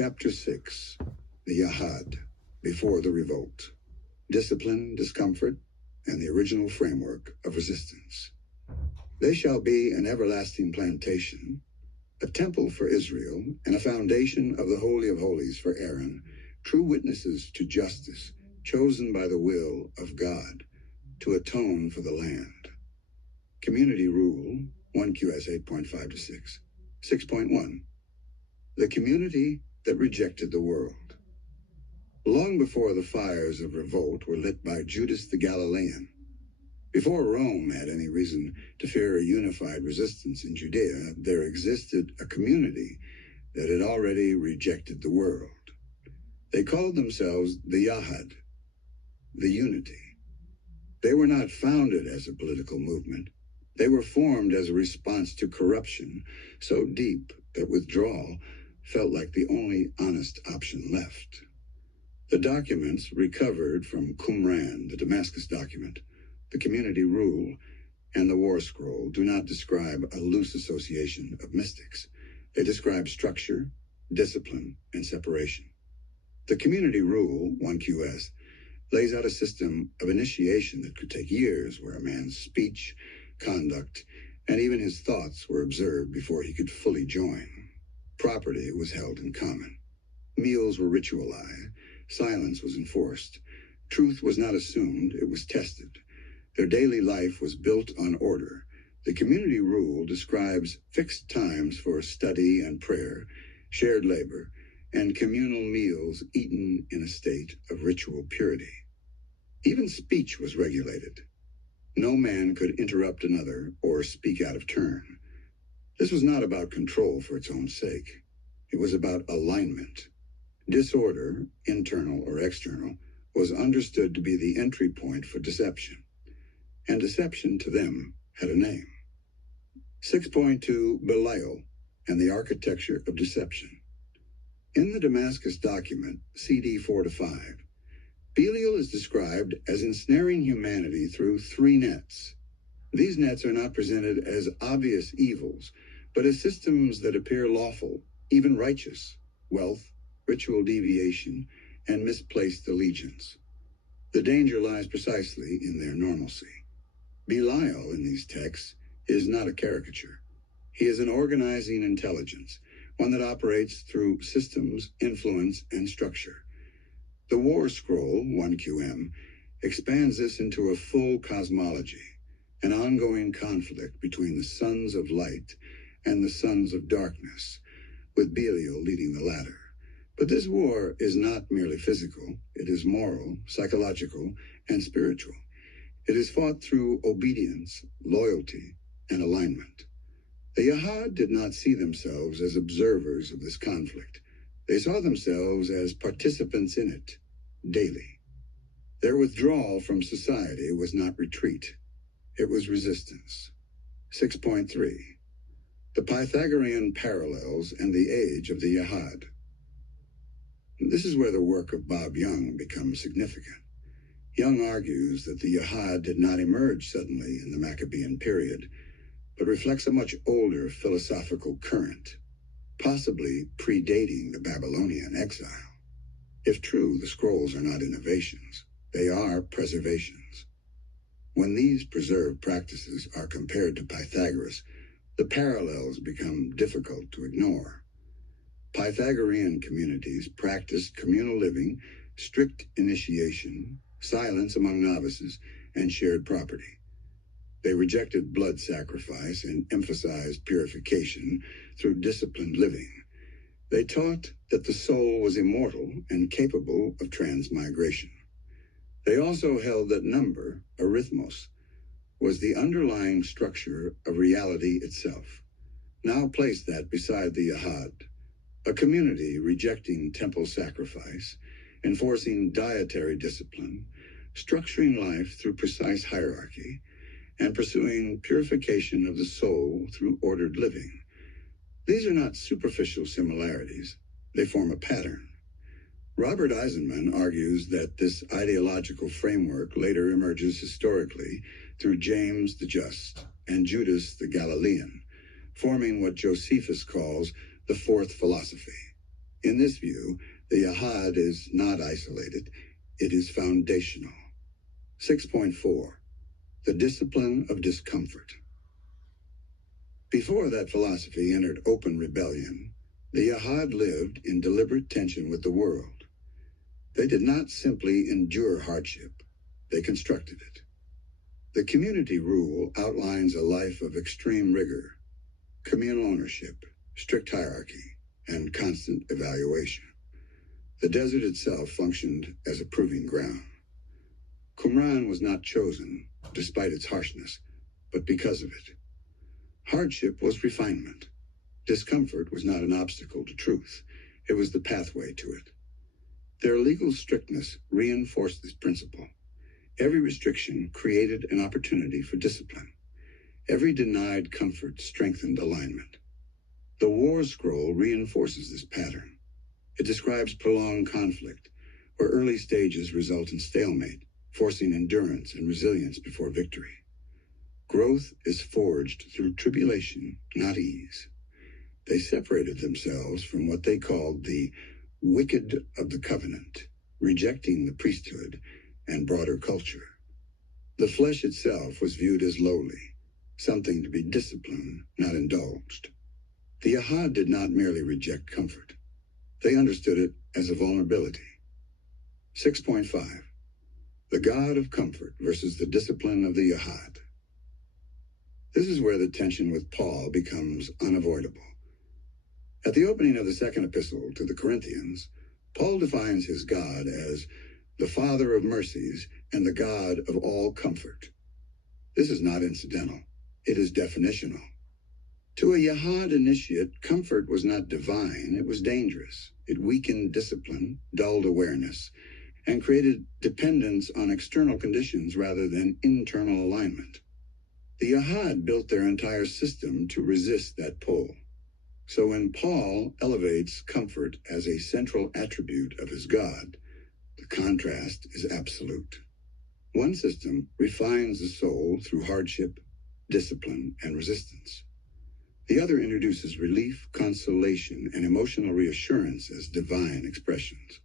Chapter 6, the Yahad, before the revolt. Discipline, discomfort, and the original framework of resistance. They shall be an everlasting plantation, a temple for Israel, and a foundation of the Holy of Holies for Aaron, true witnesses to justice, chosen by the will of God, to atone for the land. Community Rule, 1 QS 8.5-6. 6.1. The community that rejected the world. Long before the fires of revolt were lit by Judas the Galilean, before Rome had any reason to fear a unified resistance in Judea, there existed a community that had already rejected the world. They called themselves the Yahad, the unity. They were not founded as a political movement. They were formed as a response to corruption so deep that withdrawal felt like the only honest option left. The documents recovered from Qumran, the Damascus document, the community rule, and the war scroll do not describe a loose association of mystics. They describe structure, discipline, and separation. The community rule, 1 QS, lays out a system of initiation that could take years, where a man's speech, conduct, and even his thoughts were observed before he could fully join. Property was held in common. Meals were ritualized. Silence was enforced. Truth was not assumed, it was tested. Their daily life was built on order. The community rule describes fixed times for study and prayer, shared labor, and communal meals eaten in a state of ritual purity. Even speech was regulated. No man could interrupt another or speak out of turn. This was not about control for its own sake. It was about alignment. Disorder, internal or external, was understood to be the entry point for deception. And deception to them had a name. 6.2 Belial and the Architecture of Deception. In the Damascus document, CD 4-5, Belial is described as ensnaring humanity through 3 nets. These nets are not presented as obvious evils, but as systems that appear lawful, even righteous: wealth, ritual deviation, and misplaced allegiance. The danger lies precisely in their normalcy. Belial in these texts is not a caricature. He is an organizing intelligence, one that operates through systems, influence, and structure. The War Scroll, 1 QM, expands this into a full cosmology, an ongoing conflict between the sons of light and the sons of darkness, with Belial leading the latter. But this war is not merely physical. It is moral, psychological, and spiritual. It is fought through obedience, loyalty, and alignment. The Yahad did not see themselves as observers of this conflict. They saw themselves as participants in it, daily. Their withdrawal from society was not retreat. It was resistance. 6.3. The Pythagorean parallels and the age of the Yahad. This is where the work of Bob Young becomes significant. Young argues that the Yahad did not emerge suddenly in the Maccabean period, but reflects a much older philosophical current, possibly predating the Babylonian exile. If true, the scrolls are not innovations. They are preservations. When these preserved practices are compared to Pythagoras, the parallels become difficult to ignore. Pythagorean communities practiced communal living, strict initiation, silence among novices, and shared property. They rejected blood sacrifice and emphasized purification through disciplined living. They taught that the soul was immortal and capable of transmigration. They also held that number, arithmos, was the underlying structure of reality itself. Now place that beside the Yahad, a community rejecting temple sacrifice, enforcing dietary discipline, structuring life through precise hierarchy, and pursuing purification of the soul through ordered living. These are not superficial similarities. They form a pattern. Robert Eisenman argues that this ideological framework later emerges historically through James the Just and Judas the Galilean, forming what Josephus calls the fourth philosophy. In this view, the Yahad is not isolated, it is foundational. 6.4. The discipline of discomfort. Before that philosophy entered open rebellion, the Yahad lived in deliberate tension with the world. They did not simply endure hardship, they constructed it. The community rule outlines a life of extreme rigor, communal ownership, strict hierarchy, and constant evaluation. The desert itself functioned as a proving ground. Qumran was not chosen, despite its harshness, but because of it. Hardship was refinement. Discomfort was not an obstacle to truth. It was the pathway to it. Their legal strictness reinforced this principle. Every restriction created an opportunity for discipline. Every denied comfort strengthened alignment. The War Scroll reinforces this pattern. It describes prolonged conflict, where early stages result in stalemate, forcing endurance and resilience before victory. Growth is forged through tribulation, not ease. They separated themselves from what they called the wicked of the covenant, rejecting the priesthood and broader culture. The flesh itself was viewed as lowly, something to be disciplined, not indulged. The Yahad did not merely reject comfort. They understood it as a vulnerability. 6.5. The God of comfort versus the discipline of the Yahad. This is where the tension with Paul becomes unavoidable. At the opening of the second epistle to the Corinthians, Paul defines his God as the Father of mercies and the God of all comfort. This is not incidental. It is definitional. To a Yahad initiate, comfort was not divine, it was dangerous. It weakened discipline, dulled awareness, and created dependence on external conditions rather than internal alignment. The Yahad built their entire system to resist that pull. So when Paul elevates comfort as a central attribute of his God, the contrast is absolute. One system refines the soul through hardship, discipline, and resistance. The other introduces relief, consolation, and emotional reassurance as divine expressions.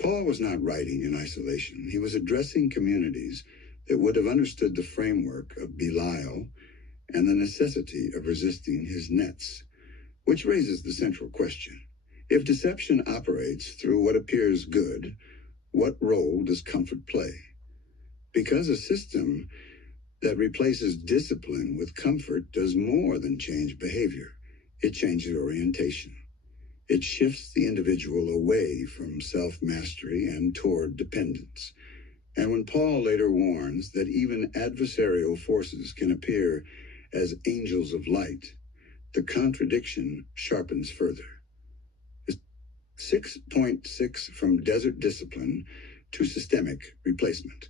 Paul was not writing in isolation. He was addressing communities that would have understood the framework of Belial and the necessity of resisting his nets, which raises the central question. If deception operates through what appears good, what role does comfort play? Because a system that replaces discipline with comfort does more than change behavior. It changes orientation. It shifts the individual away from self-mastery and toward dependence. And when Paul later warns that even adversarial forces can appear as angels of light, the contradiction sharpens further. 6.6 from desert discipline to systemic replacement.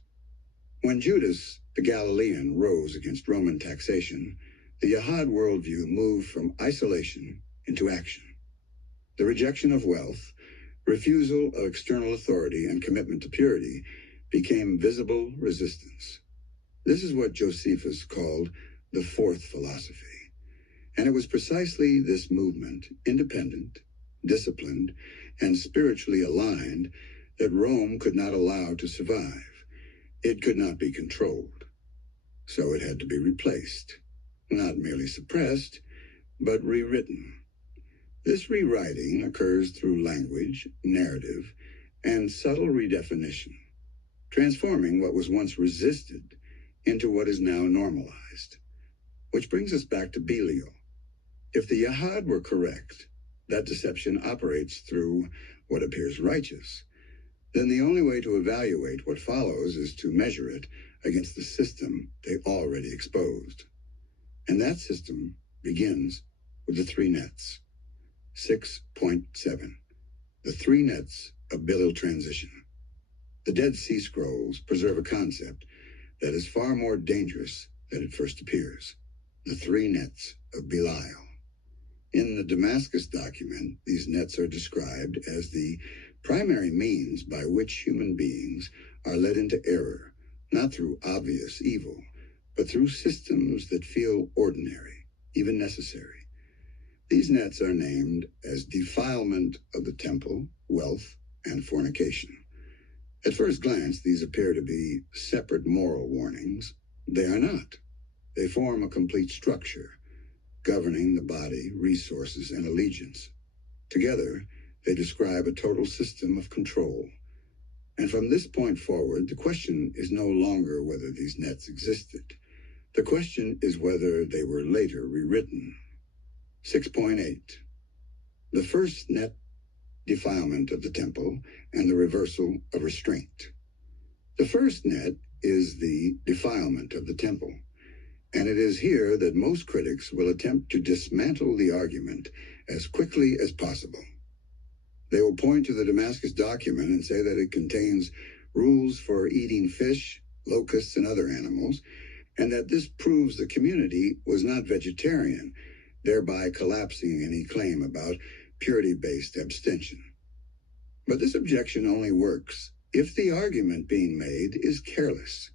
When Judas, the Galilean, rose against Roman taxation, the Yahad worldview moved from isolation into action. The rejection of wealth, refusal of external authority, and commitment to purity became visible resistance. This is what Josephus called the fourth philosophy. And it was precisely this movement, independent, disciplined, and spiritually aligned, that Rome could not allow to survive. It could not be controlled. So it had to be replaced, not merely suppressed, but rewritten. This rewriting occurs through language, narrative, and subtle redefinition, transforming what was once resisted into what is now normalized. Which brings us back to Belial. If the Yahad were correct, that deception operates through what appears righteous, then the only way to evaluate what follows is to measure it against the system they already exposed. And that system begins with the three nets. 6.7. The three nets of Belial transition. The Dead Sea Scrolls preserve a concept that is far more dangerous than it first appears. The three nets of Belial. In the Damascus document, these nets are described as the primary means by which human beings are led into error, not through obvious evil, but through systems that feel ordinary, even necessary. These nets are named as defilement of the temple, wealth, and fornication. At first glance, these appear to be separate moral warnings. They are not. They form a complete structure, governing the body, resources, and allegiance. Together, they describe a total system of control. And from this point forward, the question is no longer whether these nets existed. The question is whether they were later rewritten. 6.8. The first net, defilement of the temple, and the reversal of restraint. The first net is the defilement of the temple, and it is here that most critics will attempt to dismantle the argument as quickly as possible. They will point to the Damascus document and say that it contains rules for eating fish, locusts, and other animals, and that this proves the community was not vegetarian, thereby collapsing any claim about purity-based abstention. But this objection only works if the argument being made is careless.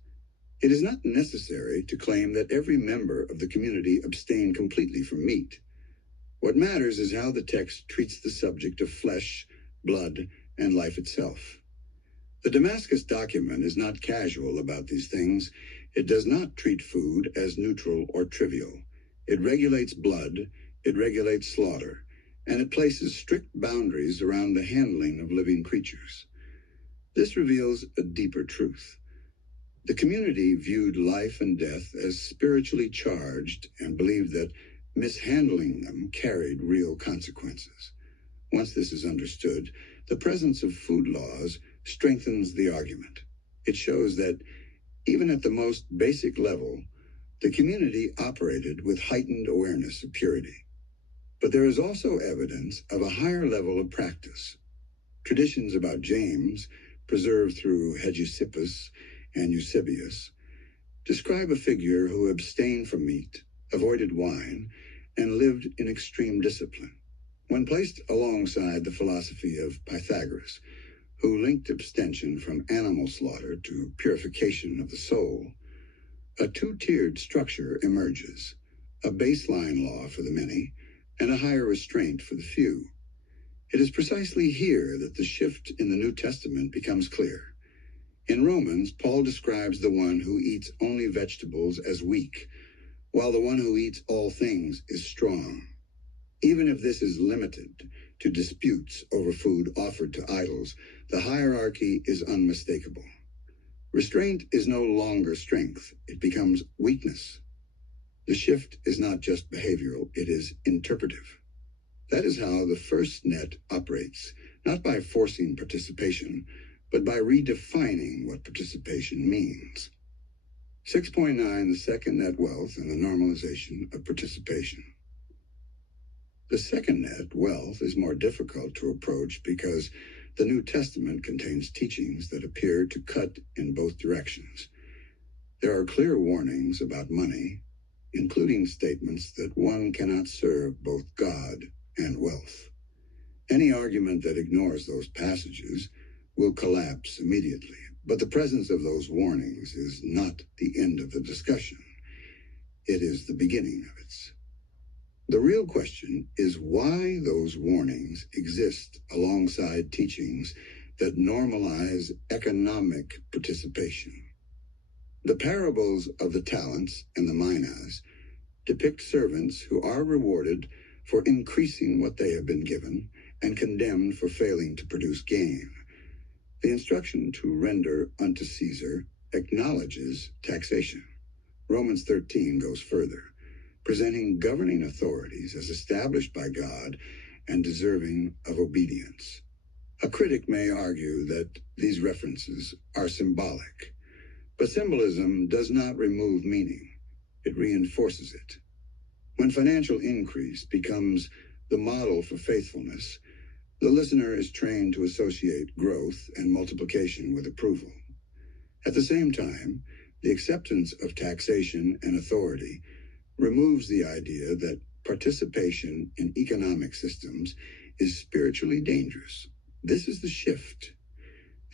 It is not necessary to claim that every member of the community abstained completely from meat. What matters is how the text treats the subject of flesh, blood, and life itself. The Damascus document is not casual about these things. It does not treat food as neutral or trivial. It regulates blood, it regulates slaughter, and it places strict boundaries around the handling of living creatures. This reveals a deeper truth. The community viewed life and death as spiritually charged and believed that mishandling them carried real consequences. Once this is understood, the presence of food laws strengthens the argument. It shows that even at the most basic level, the community operated with heightened awareness of purity. But there is also evidence of a higher level of practice. Traditions about James, preserved through Hegesippus and Eusebius, describe a figure who abstained from meat, avoided wine, and lived in extreme discipline. When placed alongside the philosophy of Pythagoras, who linked abstention from animal slaughter to purification of the soul, a two-tiered structure emerges, a baseline law for the many, and a higher restraint for the few. It is precisely here that the shift in the New Testament becomes clear. In Romans, Paul describes the one who eats only vegetables as weak, while the one who eats all things is strong. Even if this is limited to disputes over food offered to idols, the hierarchy is unmistakable. Restraint is no longer strength, it becomes weakness. The shift is not just behavioral, it is interpretive. That is how the first net operates, not by forcing participation, but by redefining what participation means. 6.9, the second net, wealth and the normalization of participation. The second net, wealth, is more difficult to approach because the New Testament contains teachings that appear to cut in both directions. There are clear warnings about money, including statements that one cannot serve both God and wealth. Any argument that ignores those passages will collapse immediately, but the presence of those warnings is not the end of the discussion. It is the beginning of it. The real question is why those warnings exist alongside teachings that normalize economic participation. The parables of the talents and the minas depict servants who are rewarded for increasing what they have been given and condemned for failing to produce gain. The instruction to render unto Caesar acknowledges taxation. Romans 13 goes further, presenting governing authorities as established by God and deserving of obedience. A critic may argue that these references are symbolic, but symbolism does not remove meaning. It reinforces it. When financial increase becomes the model for faithfulness, the listener is trained to associate growth and multiplication with approval. At the same time, the acceptance of taxation and authority removes the idea that participation in economic systems is spiritually dangerous. This is the shift.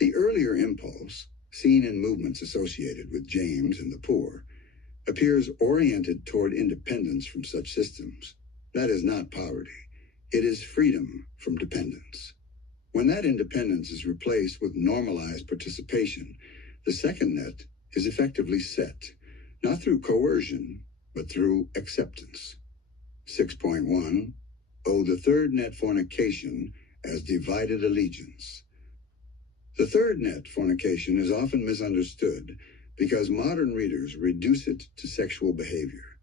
The earlier impulse, seen in movements associated with James and the poor, appears oriented toward independence from such systems. That is not poverty. It is freedom from dependence. When that independence is replaced with normalized participation, the second net is effectively set, not through coercion, but through acceptance. 6.1. The third net fornication as divided allegiance. The third net, fornication, is often misunderstood because modern readers reduce it to sexual behavior.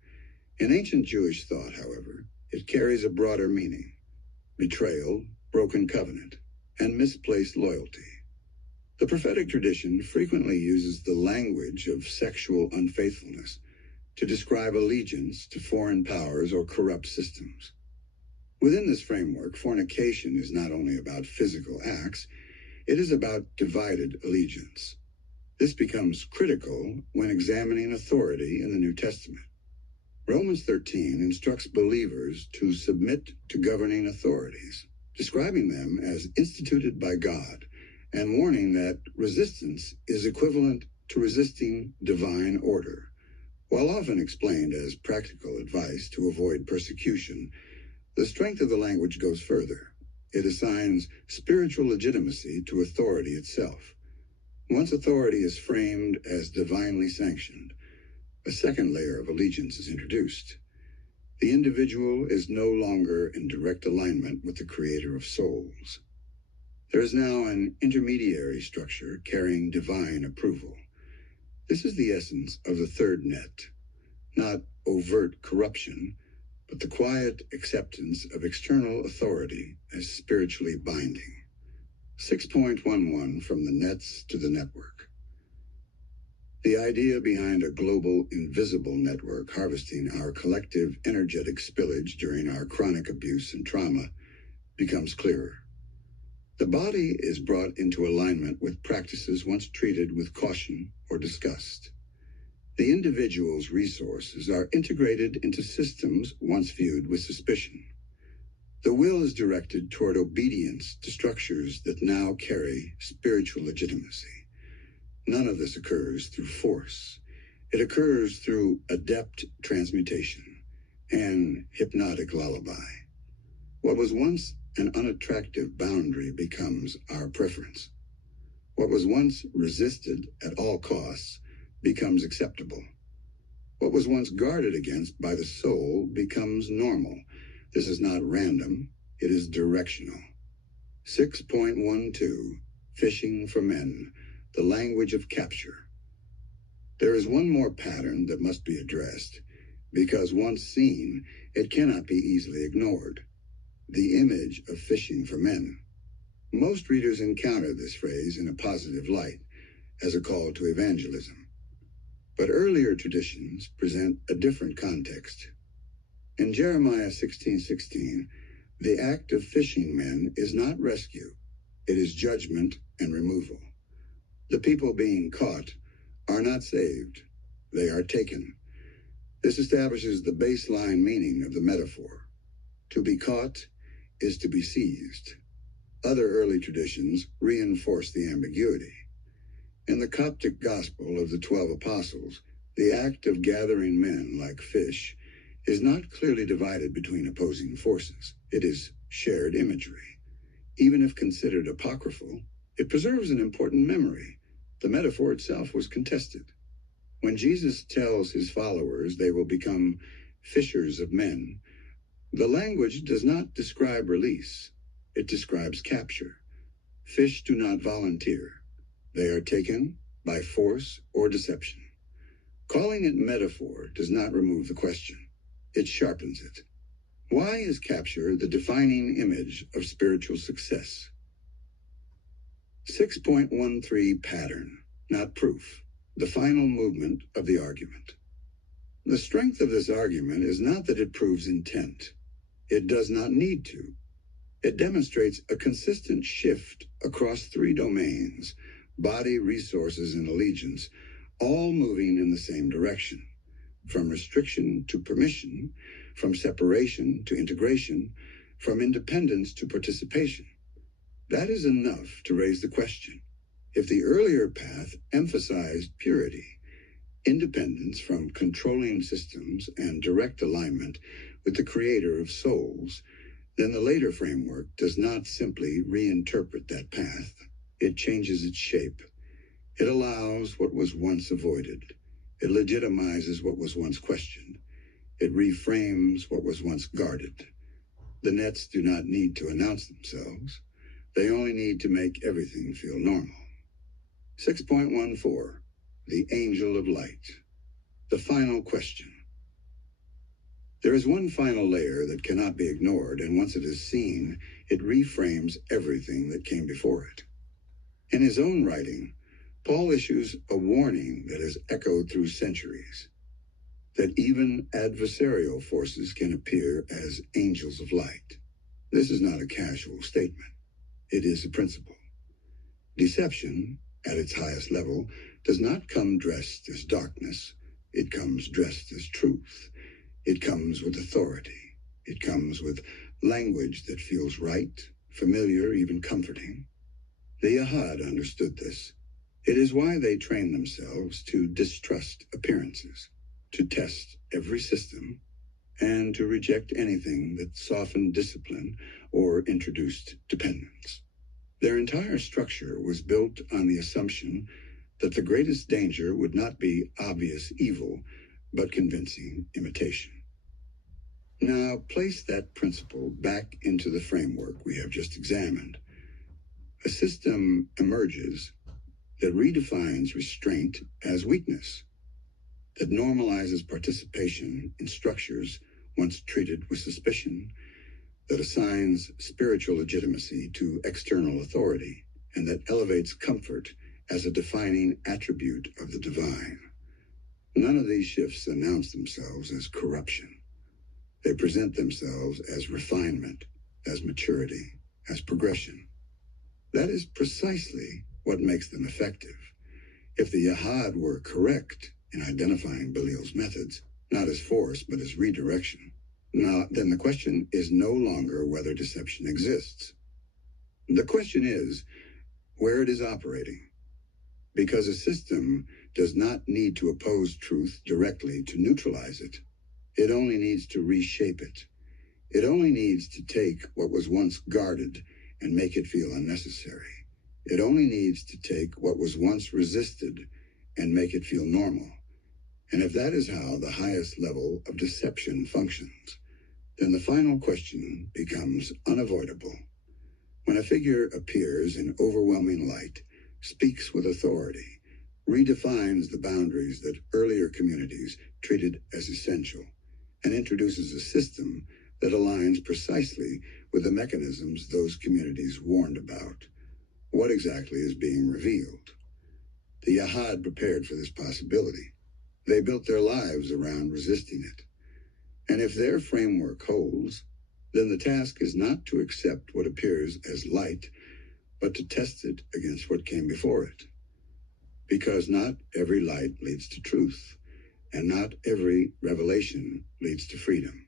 In ancient Jewish thought, however, it carries a broader meaning: betrayal, broken covenant, and misplaced loyalty. The prophetic tradition frequently uses the language of sexual unfaithfulness to describe allegiance to foreign powers or corrupt systems. Within this framework, fornication is not only about physical acts, it is about divided allegiance. This becomes critical when examining authority in the New Testament. Romans 13 instructs believers to submit to governing authorities, describing them as instituted by God, and warning that resistance is equivalent to resisting divine order. While often explained as practical advice to avoid persecution, the strength of the language goes further. It assigns spiritual legitimacy to authority itself. Once authority is framed as divinely sanctioned, a second layer of allegiance is introduced. The individual is no longer in direct alignment with the creator of souls. There is now an intermediary structure carrying divine approval. This is the essence of the third net, not overt corruption, but the quiet acceptance of external authority as spiritually binding. 6.11 from the nets to the network. The idea behind a global invisible network harvesting our collective energetic spillage during our chronic abuse and trauma becomes clearer. The body is brought into alignment with practices once treated with caution or disgust. The individual's resources are integrated into systems once viewed with suspicion. The will is directed toward obedience to structures that now carry spiritual legitimacy. None of this occurs through force. It occurs through adept transmutation and hypnotic lullaby. What was once an unattractive boundary becomes our preference. What was once resisted at all costs becomes acceptable. What was once guarded against by the soul becomes normal. This is not random, it is directional. 6.12, Fishing for Men, the language of capture. There is one more pattern that must be addressed, because once seen, it cannot be easily ignored. The image of fishing for men. Most readers encounter this phrase in a positive light, as a call to evangelism. But earlier traditions present a different context. In Jeremiah 16:16, the act of fishing men is not rescue, it is judgment and removal. The people being caught are not saved, they are taken. This establishes the baseline meaning of the metaphor. To be caught is to be seized. Other early traditions reinforce the ambiguity. In the Coptic Gospel of the 12 Apostles, the act of gathering men like fish is not clearly divided between opposing forces. It is shared imagery. Even if considered apocryphal, it preserves an important memory. The metaphor itself was contested. When Jesus tells his followers they will become fishers of men, the language does not describe release. It describes capture. Fish do not volunteer. They are taken by force or deception. Calling it metaphor does not remove the question. It sharpens it. Why is capture the defining image of spiritual success? 6.13 Pattern, not proof. The final movement of the argument. The strength of this argument is not that it proves intent. It does not need to. It demonstrates a consistent shift across three domains: body, resources, and allegiance, all moving in the same direction. From restriction to permission, from separation to integration, from independence to participation. That is enough to raise the question. If the earlier path emphasized purity, independence from controlling systems, and direct alignment with the creator of souls, then the later framework does not simply reinterpret that path. It changes its shape. It allows what was once avoided. It legitimizes what was once questioned. It reframes what was once guarded. The nets do not need to announce themselves. They only need to make everything feel normal. 6.14. The Angel of Light. The final question. There is one final layer that cannot be ignored, and once it is seen, it reframes everything that came before it. In his own writing, Paul issues a warning that has echoed through centuries, that even adversarial forces can appear as angels of light. This is not a casual statement. It is a principle. Deception, at its highest level, does not come dressed as darkness. It comes dressed as truth. It comes with authority. It comes with language that feels right, familiar, even comforting. The Yahad understood this. It is why they train themselves to distrust appearances, to test every system, and to reject anything that softened discipline or introduced dependence. Their entire structure was built on the assumption that the greatest danger would not be obvious evil, but convincing imitation. Now, place that principle back into the framework we have just examined. A system emerges that redefines restraint as weakness, that normalizes participation in structures once treated with suspicion, that assigns spiritual legitimacy to external authority, and that elevates comfort as a defining attribute of the divine. None of these shifts announce themselves as corruption. They present themselves as refinement, as maturity, as progression. That is precisely what makes them effective. If the Yahad were correct in identifying Belial's methods, not as force, but as redirection, then the question is no longer whether deception exists. The question is where it is operating. Because a system does not need to oppose truth directly to neutralize it. It only needs to reshape it. It only needs to take what was once guarded and make it feel unnecessary. It only needs to take what was once resisted and make it feel normal. And if that is how the highest level of deception functions, then the final question becomes unavoidable. When a figure appears in overwhelming light, speaks with authority, redefines the boundaries that earlier communities treated as essential, and introduces a system that aligns precisely with the mechanisms those communities warned about, what exactly is being revealed? The Yahad prepared for this possibility. They built their lives around resisting it. And if their framework holds, then the task is not to accept what appears as light, but to test it against what came before it. Because not every light leads to truth, and not every revelation leads to freedom.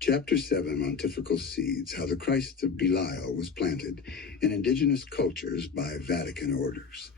Chapter 7, Pontifical Seeds, How the Christ of Belial Was Planted in Indigenous Cultures by Vatican Orders.